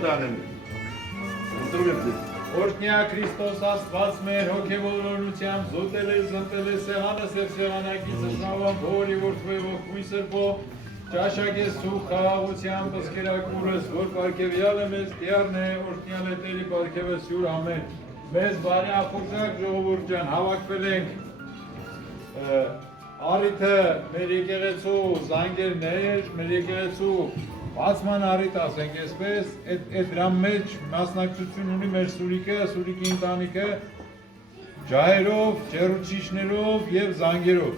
տանեմ։ Ընտրում եմ ձեզ։ Օրհնյա Քրիստոս Աստված մեր հոգևորությամբ զոտել է զնտել է սեղանը սև սեղանակից շնորհով որի որդվեվով քույսերբո ճաշակես սուխ խաղաղությամբ ըսկերակուրս որ պարգևյալ է մեզ դիարն է օրհնյալ է Տերի պարգևը սյուր ամեն մեզ բարի ախորժակ ժողովուրդ ջան հավաքվել ենք առիթը մեր եկեղեցու զանգերներ մեր եկեղեցու բացման առիթ ասենք այսպես, այդ դրա մեջ մասնակցություն ունի մեր Սուրիկի ընտանիքը ջահերով, ջեռուցիչներով եւ զանգերով։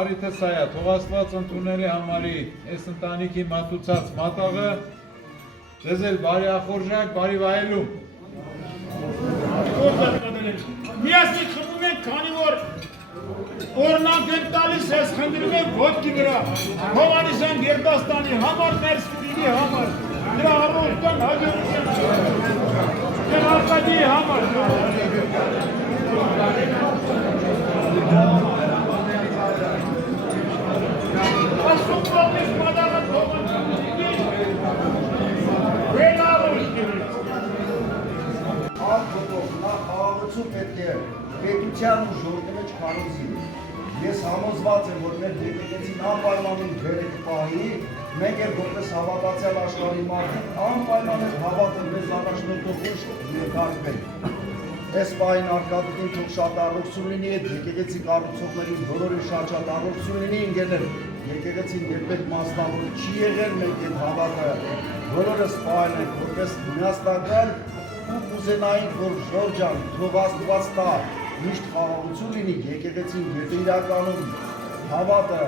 Առիթը սա է, թող Աստված ընդունել է համարի այս ընտանիքի մատուցած մատաղը, ձեզ էլ բարի ախորժակ, բարի վայելում։ Միասին խմում ենք, քանի որ օրնանք ենք տալիս ես խնդրում ենք ոտքի վրա Հովհաննիսյան Գերդաստանի համար, մեր Սուրիկի համար, նրա առողջության հաջողության և Արկադիի համար։ Աստծո կողմից մատաղը թողնի վեր առողջությունից։ Խաղաղություն պետք է պետության ու ժողովրդի մեջ քարոզի։ Ես համոզված եմ, որ մեր եկեղեցին անպայման վեր կպահի, մենք էլ որպես հավատացյալ աշխարհի մարդիկ անպայման հավատը մեզ առաջնորդող երկարքվենք։ Այս պահին Արկադիկին թող շատ առողջություն լինի, այդ եկեղեցի կառուցողներին բոլորին շատ առողջություն լինի, ընկերներ։ Եկեղեցին երբեք մասնավոր չի եղել, մենք այդ հավատը բոլորս պահել ենք որպես միասնական ու կուզենայինք, որ Ժորժան թող Աստված տա միշտ խաղաղություն լինի, եկեղեցին եթե իրականում հավատը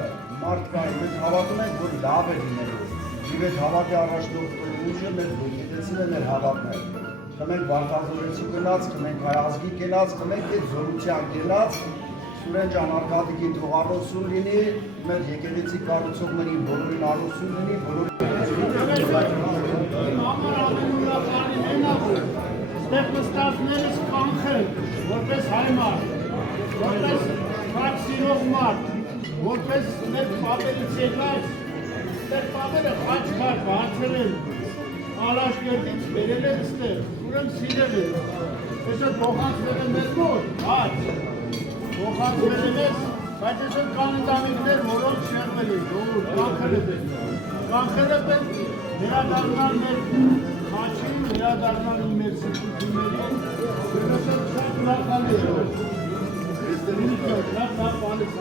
մարդկային, մենք հավատում ենք, որ լավ է լինելու, և այդ հավատի առաջնորդող ուժը մեր եկեղեցին է մեր հավատն է։ Խմենք Վարդազորեցու գնաց, խմենք Հայազգի կենաց, խմենք այդ զորության կենաց, Սուրեն ջան Արկադիկին թող առողջություն լինի, մեր եկեղեցի կառուցողներին բոլորին առողջություն լինի, Ստեղ նստածներս կանխել, որպես հայ մարդ, որպես քաջ սիրող մարդ, որպես մեր պատերից եկած, մեր պատերը խաչ-խաչ բարձել են, Ալաշկերտից բերել են ստեղ, ուրեմն սիրել են, այսօր փոխանցվել են մեր մոտ, խաչ, փոխանցվել են ես, բայց այսօր կան ընտանիքներ, որոնք շեղվել են, ժողովուրդ, կանխել են վերադառնալ մեր խաչին, վերադառնալ մեր սրբություններին, որովհետև շատ ուրախալի է։ Շատ լավ բանից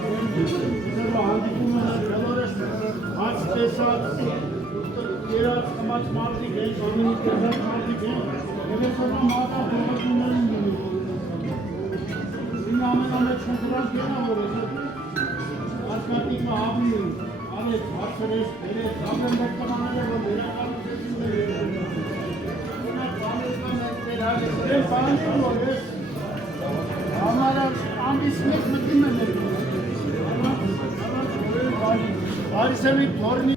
հանդիպում են բոլորս խաչ տեսած, երած խմած մարդիկ են, ամենից տեսած մարդիկ են, և այսօրվա մատաղ հողություններին լինում։ Ինը ամենամեծ խնդրանք ենա, որ Արկադիկը հավնի արեց, հարցրեց, բերեց, ամեն մեկ տղաներ է, որ վերակառուցեցին Ես բանին, որ ես համարած ամիս մեկ մտիմ եմ Բարիսևի թորնի